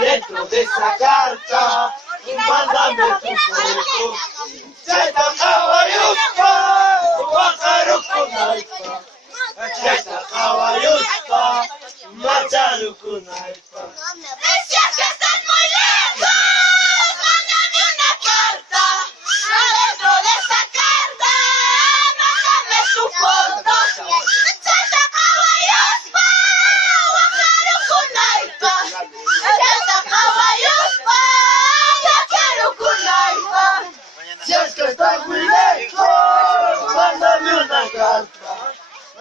Dentro de esa carta, mándame tu foto. Chaita Kawayuspa, Wakarukunaipa. Chaita Kawayuspa, Macharukunaipa. Decías que estás muy lejos, mándame una carta. Adentro de esa carta, mándame tu foto. Chaita Kawayuspa, Wakarukunaipa. Si es que estás muy lejos, mándame una carta.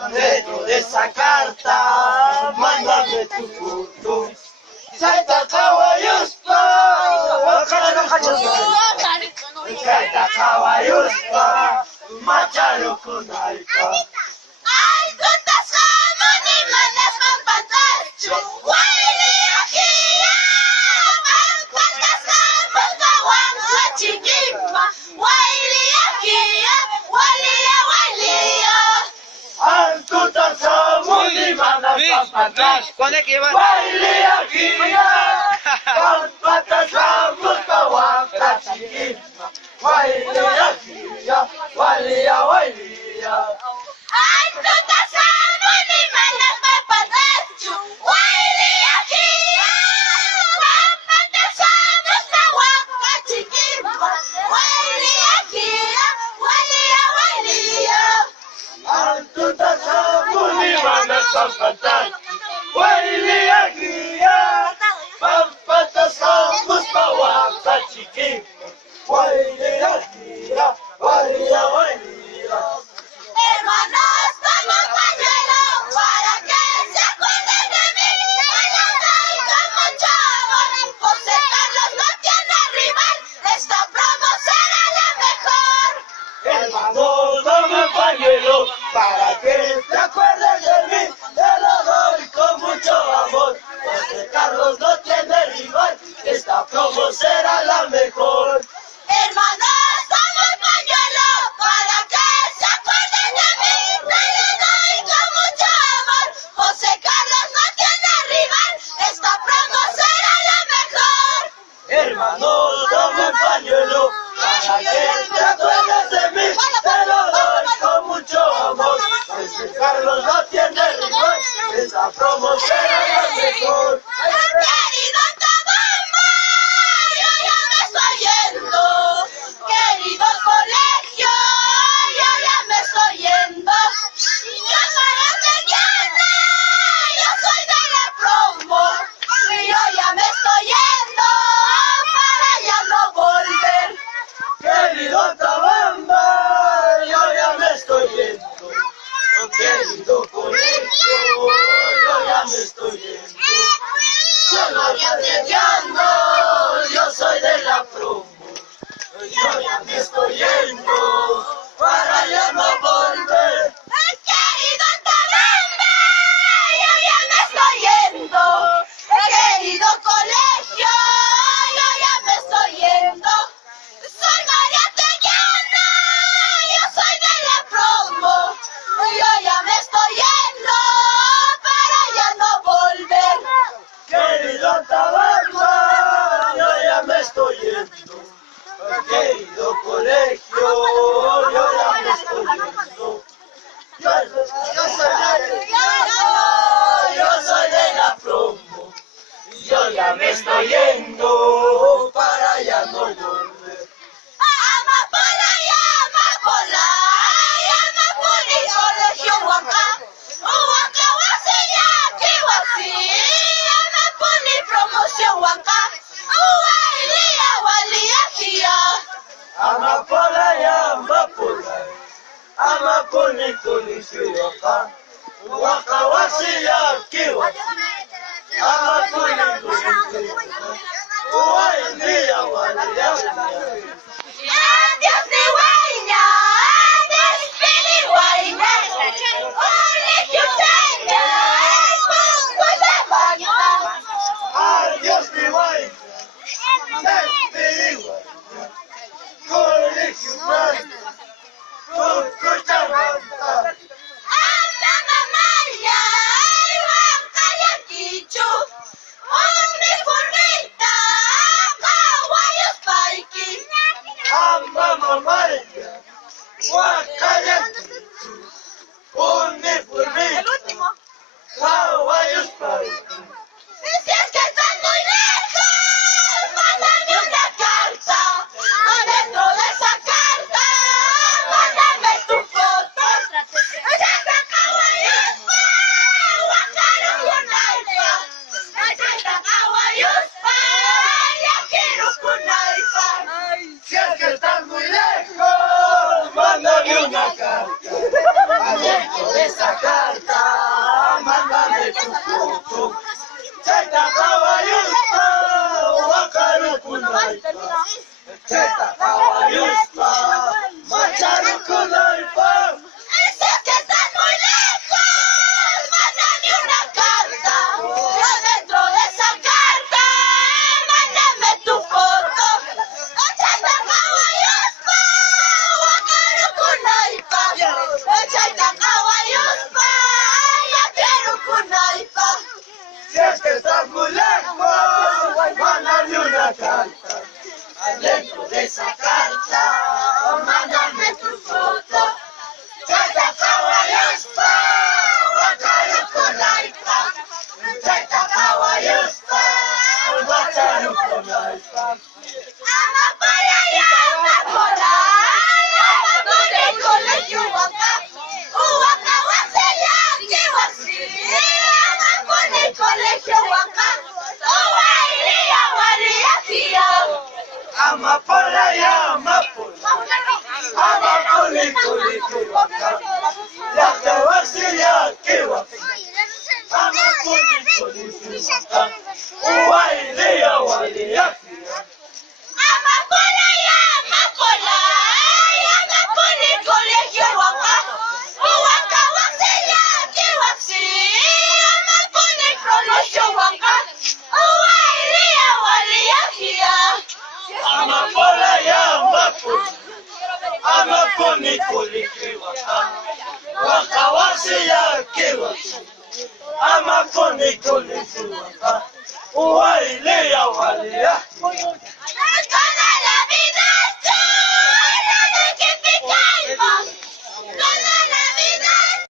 Dentro de esa carta, mándame tu foto. Chaita Kawayuspa, Chaita Kawayuspa, Macharukunaipa. Ay, tú estás como ni manas con pantacho. Huele aquí, pantas como caguanza chiquima. Huele aquí, huele. Ay, tú estás como ni manas con pantacho. ¿Cuándo es que va? Huele aquí, pantas como caguanza chiquima. Huele aquí, huele. Ay, tú estás como ni manas con pantacho. Huele aquí, pantas como caguanza chiquima. Huele aquí, huele. Antuta sabuni mana kampatan, waili agia, pampata samus bawa kachiki, waili agia, walia. Hermanos, toma pañuelo para que se acuerden de mí. Yo soy como chavo, José Carlos no tiene rival. Esta promo será la mejor. Hermano, dame pañuelo para que te acuerdes de mí. Te lo doy con mucho amor. José Carlos no tiene rival. Esta promo será la mejor. Hermanos, toma pañuelo para que se acuerden de mí. Te lo doy con mucho amor. José Carlos no tiene rival. Esta promo será la mejor. Hermano, dame pañuelo para que te acuerdes de mí. Te lo doy con mucho amor. José Carlos no tiene rival. Esta promo será la mejor. Querido Tobamba, yo ya me estoy yendo. Querido colegio, yo ya me estoy yendo. Yo soy Asturiana, yo soy de la promo. Yo ya me estoy yendo para ya no volver. Querido Tabamba, yo ya me estoy yendo. Querido colegio, yo ya me estoy kuni kuni kiwaka, wakawasi ya kiwa. Ama kuni kuni kiwaka, uwailia walia. Dios de Guayna, despili Guayna, ole que tenga, pues de baño. Adiós mi guay, despedí guay, colegio guay, con Cochabamba. Anda mamaya, wakaya kichu, onde formita, kawayos paiki. Amba mamaya, wakaya, uniformita, caballos para. Si es que estás muy lejos, mándame una carta. Adentro de esa carta, mándame tu foto. Echata kawayuspa, wakaru kunaipa. Echata kawayuspa, ya quiero kunaipa. Si es que estás muy lejos, mándame una carta. Adentro de esa carta, mándame tu foto. Cheta caballuspa, wakaru kunaipa. Cheta caballuspa, macharu kunaipa. Si es que estás muy lejos, mándame una carta. Adentro de esa carta, mándame tu foto. Echata kawayuspa, wakaru kunaipa. Echata kawayuspa, ya quiero kunaipa. Si es que estás muy lejos, mándame una carta. Adentro de esa carta, mándame tu foto. Cheta caballuspa, wakaru kunaipa. Cheta caballuspa, wakaru kunaipa. Amapala ya amapola, amapone colegio waka. Uwaka wasela kiwasi, amapone colegio waka. Uwailia waliakia. Amapola ya amapola, amaponi kiwaka. La kawasi ya kiwaka, amaponi kiwaka. Uwailia waliakia. Amapola ya amapola, amapone colegio waka. Uwaka wasela kiwasi, amapone colegio waka. Uwailia waliakia. Amapola ya amapola, amaponi kiwaka. Wakawasi ya kiwaka, amaponi kiwaka. Uwailia waliakia.